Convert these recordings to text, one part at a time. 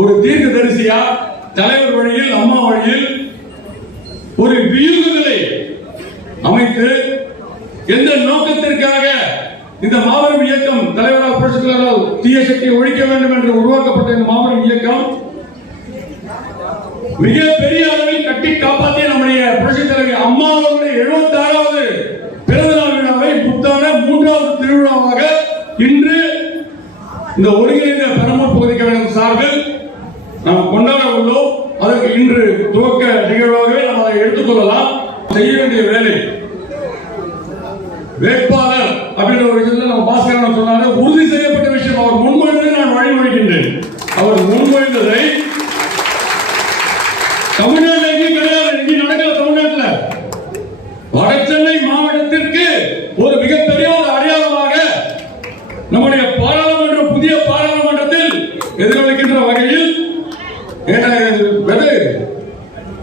ஒரு தீர்க்கதரிசியா தலைவர் வழியில் அம்மா வழியில் ஒரு வியூகங்களை அமைத்து எந்த நோக்கத்திற்காக இந்த மாபெரும் இயக்கம் தலைவரால் புரட்சியாளரால் தீய சக்தியை ஒழிக்க வேண்டும் என்று உருவாக்கப்பட்ட இந்த மாபெரும் இயக்கம் மிக பெரிய அளவில் கட்டி காப்பாற்றிய நம்முடைய புரட்சி தலைவி அம்மா அவர்களுடைய 76வது பிறந்த நாள் விழாவை புத்தான 3வது திருவிழாவாக இன்று இந்த ஒருங்கிணைந்த பெரம்பூர் பகுதி கழகம் சார்பில் நாம் கொண்டாட உள்ளோம். அதற்கு இன்று துவக்க நிகழ்வாகவே நாம் அதை எடுத்துக்கொள்ளலாம். செய்ய வேண்டிய வேலை வேட்பாளர் அப்படின்ற ஒரு விஷயத்தில் நம்ம பாஸ்கரன் சொன்னாரு, உறுதி செய்யப்பட்ட விஷயம். அவர் முன்மொழிந்ததை நான் வழிமொழிகின்றேன். அவர் முன்மொழிந்ததை தமிழ்நாட்டில் எங்கேயும் கிடையாது, எங்கேயும் நடக்கல. தமிழ்நாட்டில் வடசென்னை மாவட்டத்திற்கு ஒரு மிகப்பெரிய ஒரு அடையாளமாக நம்முடைய பாராளுமன்ற புதிய பாராளுமன்றத்தில் எதிரொலிக்கின்ற வகையில்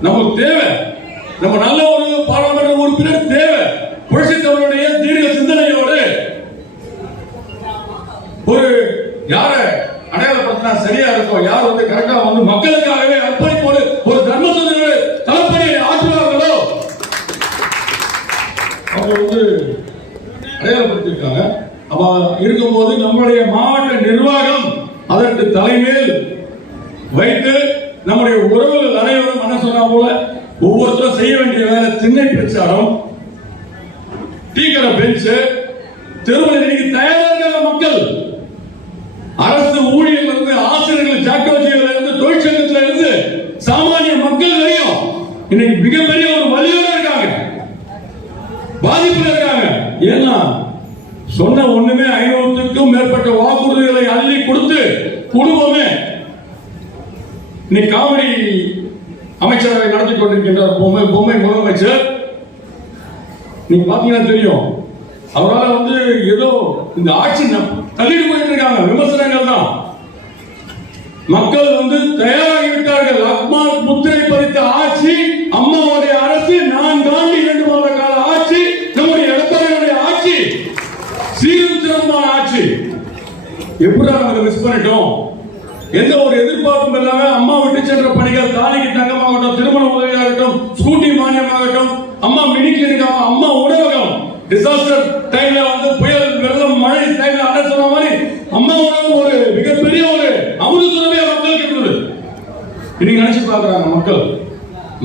நமக்கு தேவை. நம்ம நல்ல ஒரு பாராளுமன்ற உறுப்பினர் தேவை. புரட்சித்தவருடைய தீர்க்க சிந்தனையோடு ஒரு யார அடையாளப்படுத்தினா சரியா இருக்கும், யார் வந்து கரெக்டா வந்து மக்களுக்காகவே அர்ப்பணிப்போடு ஒரு தர்ம தளப்பணியை ஆற்றுவார்களோ அவங்க வந்து அடையாளப்படுத்திருக்காங்க. அவ இருக்கும்போது நம்முடைய மாவட்ட நிர்வாகம் அதற்கு தலைமையில் வைத்து நம்முடைய உறவுகள் அனைவரும் என்ன சொன்னா போல ஒவ்வொருத்தரும் செய்ய வேண்டிய வேலை திண்ணை பிரச்சாரம், டீக்கடை பெஞ்ச், தெருவில் இன்னைக்கு தயாராக மக்கள் அரசு ஊழியர்கள் இருந்து ஆசிரியர்கள் ஜாக்கோஜியில இருந்து தொழிற்சங்கத்தில இருந்து சாமானிய மக்கள் வரையும் இன்னைக்கு மிகப்பெரிய ஒரு வலியோட இருக்காங்க, பாதிப்புல இருக்காங்க. ஏன்னா சொன்ன ஒண்ணுமே 500க்கும் மேற்பட்ட வாக்குறுதிகளை அள்ளி கொடுத்து குடும்பமே இன்னைக்கு காமெடி அமைச்சரவை நடத்தி கொண்டிருக்கின்றார் பொம்மை முதலமைச்சர். நீங்க பாத்தீங்கன்னா தெரியும், அவரால் வந்து ஏதோ இந்த ஆட்சி தள்ளிட்டு போயிட்டு இருக்காங்க. விமர்சனங்கள் தான். மக்கள் வந்து தயாராகி விட்டார்கள். அக்மால் முத்திரை பதித்த ஆட்சி அம்மாவுடைய அரசு, நான் தாண்டி 2 மாத கால ஆட்சி, நம்முடைய எடப்பாடியுடைய ஆட்சி, சீரும் சிறப்பான ஆட்சி. எப்படி நம்ம மிஸ் பண்ணிட்டோம்? எந்த ஒரு எதிர்பார்ப்பும் இல்லாம அம்மா விட்டு சென்ற பணிகள், தாலிக்கு தங்கமாகட்டும், திருமண உதவியாகட்டும், ஸ்கூட்டி மானியமாகட்டும், அம்மா மினி கிளினிக், அம்மா உணவகம், டிசாஸ்டர் டைம்ல வந்து புயல் வெள்ளம் மழை டைம்ல அட சொன்ன மாதிரி அம்மா உணவகம் ஒரு மிகப்பெரிய ஒரு அமுத சுரபியா மக்களுக்கு இருந்தது. இன்னைக்கு நினைச்சு பாக்குறாங்க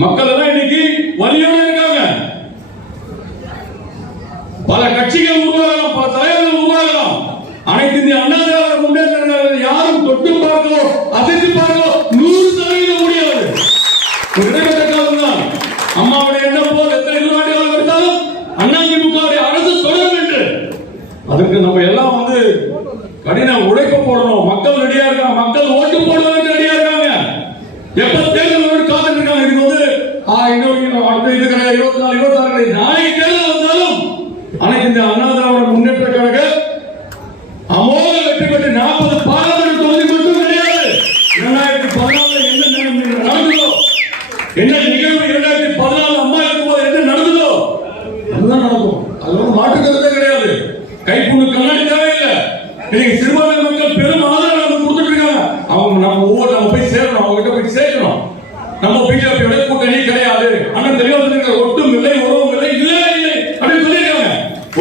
மக்கள் எல்லாம் இன்னைக்கு வலியோட இருக்காங்க. பல கட்சிகள் உருவாகலாம், பல தலைவர்கள் உருவாகலாம். அனைத்து இந்திய அண்ணா திராவிட முன்னேற்ற கழகத்தை யாரும் தொட்டு பார்க்கவோ அசைத்து பார்க்கவோ 100% முடியாது. இடைப்பட்ட காலம் தான். அம்மாவுடைய எண்ணம் போல் எத்தனை நிர்வாகிகள் எடுத்தாலும் அதிமுகவுடைய அரசு தொடரும் என்று அதுக்கு நம்ம எல்லாம் வந்து கடின உழைப்பு போடணும். மக்கள் ரெடியா இருக்காங்க, மக்கள் ஓட்டு போடுவதற்கு ரெடியா இருக்காங்க. எப்ப தேர்தல் காத்துட்டு இருக்காங்க. இதுக்கு வந்து அடுத்த இது கிடையாது, 24, 26 கிடையாது. நாளைக்கு தேர்தல் வந்தாலும் அனைத்து இந்த அண்ணா திராவிட முன்னேற்ற கழக அமோக வெற்றி பெற்று 40 பாராளுமன்ற தொகுதி மட்டும் கிடையாது. 2014 என்ன நடந்ததோ, என்ன நிகழ்வு 2014 அம்மா இருக்கும்போது என்ன நடந்ததோ அதுதான் நடக்கும். அது ஒரு மாற்றுக்கிறதே கிடையாது. கைப்புண்ணு கண்ணாடி தேவையில்லை. இன்னைக்கு சிறுபான்மை மக்கள் பெரும் ஆதரவு நமக்கு கொடுத்துட்டு இருக்காங்க. அவங்க நம்ம போய் சேரணும், அவங்க கிட்ட போய் சேர்க்கணும். நம்ம பிஜேபியோட கூட்டணி கிடையாது, அண்ணன் தெளிவாக ஒட்டும் இல்லை, உறவும் இல்லை, இல்லை அப்படின்னு சொல்லியிருக்காங்க.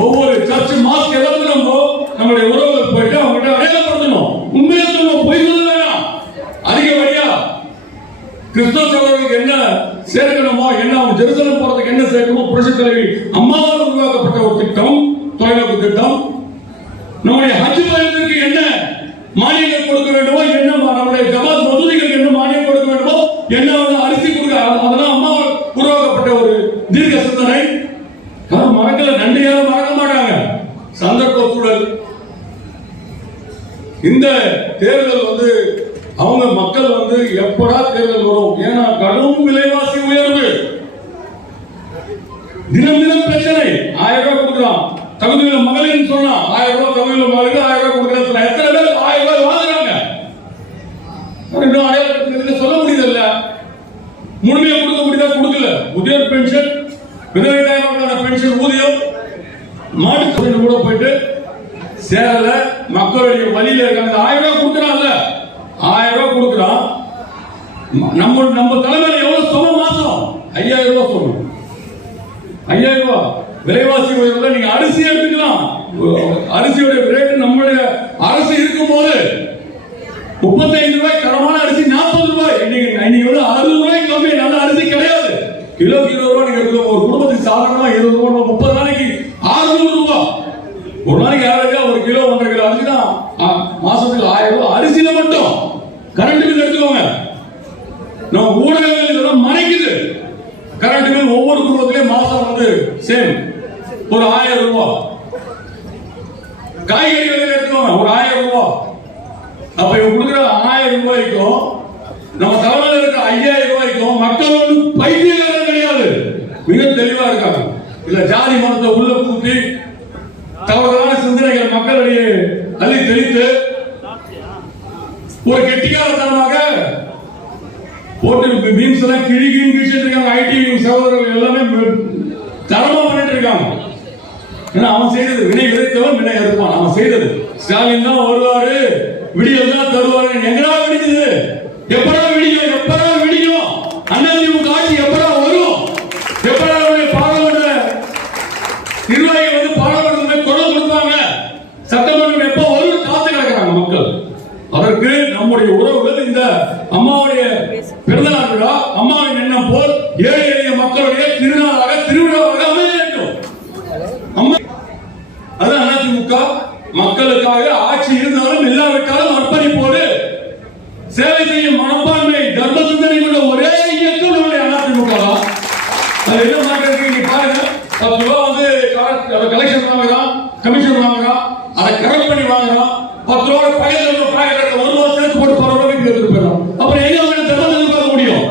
ஒவ்வொரு சர்ச் மாஸ்க் எல்லாத்தையும் நம்மளுடைய உறவுகள் போயிட்டு அவங்க கிட்ட அடையாளப்படுத்தணும். உண்மையை சொல்லணும், பொய் சொல்ல வேணாம். அதிகப்படியா கிறிஸ்தவ சகோதரர்களுக்கு என்ன சேர்க்கணுமோ, என்ன அவங்க ஜெருசலம் போறதுக்கு என்ன சேர்க்கணுமோ, புரட்சி தலைவி அம்மாவால் உருவாக்கப்பட்ட ஒரு திட்டம், தொலைநோக்கு திட்டம். நம்முடைய ஹஜ் பயணத்திற்கு என்ன மானியங்கள் கொடுக்க வேண்டுமோ, என்ன நம்முடைய ஜமாத் மசூதிகளுக்கு என்ன மானியம் கொடுக்க வேண்டுமோ, என்ன அரிசி கொடுக்க, அதெல்லாம் அம்மாவால் உருவாக்கப்பட்ட ஒரு தீர்க்க சிந்தனை. மறக்கல, நன்றியாக மறக்க மாட்டாங்க. சந்தர்ப்ப சூழல் இந்த தேர்தல் வந்து அவங்க மக்கள் வந்து எப்படா தேர்தல் வரும்? ஏன்னா கடும் விலைவாசி உயர்வு, தினம் தினம் பிரச்சனை. 1000 ரூபாய் கொடுக்கலாம், தகுதியுள்ள மகளிர் சொன்னா 1000 ரூபாய், தகுதியுள்ள மகளிர் 1000 ரூபாய் கொடுக்கலாம். எத்தனை பேர் 1000 ரூபாய் வாங்குறாங்க? அடையாளப்படுத்த சொல்ல முடியல. முழுமையா கொடுக்க முடியுதா? கொடுக்கல. முதியோர் பென்ஷன், விதவை தாய்மார்களுக்கான பென்ஷன், ஊதியம், மாட்டு கூட போயிட்டு சேரல. மக்களுடைய வழியில இருக்காங்க. 1000 ரூபாய் கொடுக்கறான்ல, 1000 ரூபாய் கொடுக்கறான். நம்ம தலைமையில எவ்வளவு சொன்ன மாசம் 5000 ரூபாய் சொல்லணும். 5000 ரூபாய் விலைவாசி உயர்வுல நீங்க அரிசி எடுத்துக்கலாம். அரிசியோட ரேட் நம்மளுடைய அரசு இருக்கும் போது 35 ரூபாய் தரமான அரிசி 40 ரூபாய். இன்னைக்கு வந்து 60 ரூபாய் கம்மி நல்ல அரிசி கிடையாது. கிலோ 20 ரூபாய் நீங்க எடுக்கலாம். ஒரு குடும்பத்துக்கு சாதாரணமா 20 ரூபாய் 30 நாளைக்கு 600 ரூபாய். ஒரு நாளைக்கு ஆவரேஜா ஒரு கிலோ 1.5 கிலோ அரிசி தான் மாசத்துக்கு 1000 ரூபாய் அரிசியில மட்டும். கரண்ட் பில் எடுத்துக்கோங்க. நம்ம ஊடகங்கள் இதெல்லாம் மறைக்குது. கரண்ட் பில் ஒவ்வொரு குடும்பத்திலேயும் மாசம் வந்து சேம் ஒரு 1000 ரூபாய். காய்கறி விலை எடுத்துக்கோங்க ஒரு 1000 ரூபாய். அப்ப இவங்க கொடுக்குற 1000 ரூபாய்க்கும் நம்ம தலைமையில் இருக்க 5000 ரூபாய்க்கும் மக்கள் வந்து பைத்தியக்காரர்கள் கிடையாது, மிக தெளிவா இருக்காங்க. இல்ல ஜாதி மதத்தை உள்ள கூட்டி தவறான சிந்தனைகள் மக்களிடையே அள்ளி தெளித்து ஒரு கெட்டிக்காரத்தனமாக போட்டு மீன்ஸ் எல்லாம் கிழிக்கின்னு கிழிச்சிட்டு இருக்காங்க. ஐடி சகோதரர்கள் எல்லாமே தரமா பண்ணிட்டு இருக்காங்க. ஏன்னா அவன் செய்தது வினை விதைத்தவன் வினை அறுப்பான். அவன் செய்தது ஸ்டாலின் தான் வருவாரு, விடியல் தான் தருவாரு. எங்கடா விடிஞ்சது? எப்படா விடியும்? எப்படா விடியும்? அதிமுக ஆட்சி எப்படா வரும்? எப்படா பாராளுமன்ற நிர்வாகிகள் வந்து பாராளுமன்றத்தில் குரல் கொடுப்பாங்க? சட்டமன்றம் எப்ப வரும் காத்து கிடக்கிறாங்க மக்கள். அதற்கு நம்முடைய உறவுகள் இந்த அம்மாவுடைய பிறந்தநாள் விழா அம்மாவின் எண்ணம் போல் ஏழை எளிய மக்களுடைய திருநாளாக திருவிழாவாக அமைய வேண்டும். அதான் அதிமுக மக்களுக்காக ஆட்சி இருந்தாலும் இல்லாவிட்டாலும் அர்ப்பணிப்போடு சேவை செய்யும் மனப்பான்மை தர்ம சிந்தனை கொண்ட ஒரே இயக்கம் நம்முடைய அதிமுக தான். அது என்ன மாற்றம் நீங்க பாருங்க. 10 ரூபாய் வந்து கலெக்ஷன் வாங்குறான், கமிஷன் வாங்குறான், அதை கரெக்ட் பண்ணி வாங்குறான். 10 ரூபாய் பையன் பாக்கெட்ல 1 ரூபாய் சேர்த்து போட்டு 10 ரூபாய் வீட்டுக்கு எடுத்துட்டு போயிடும். அப்புறம் எங்க அவங்க தர்மத்தை பார்க்க முடியும்?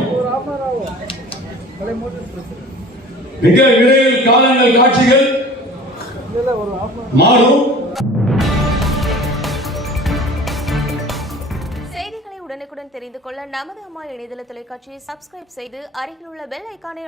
மிக விரைவில் காலங்கள் காட்சிகள் மாறும். செய்திகளை உடனுக்குடன் தெரிந்து கொள்ள நமது அம்மா இணையதள தொலைக்காட்சியை சப்ஸ்கிரைப் செய்து அருகில் உள்ள பெல் ஐகானை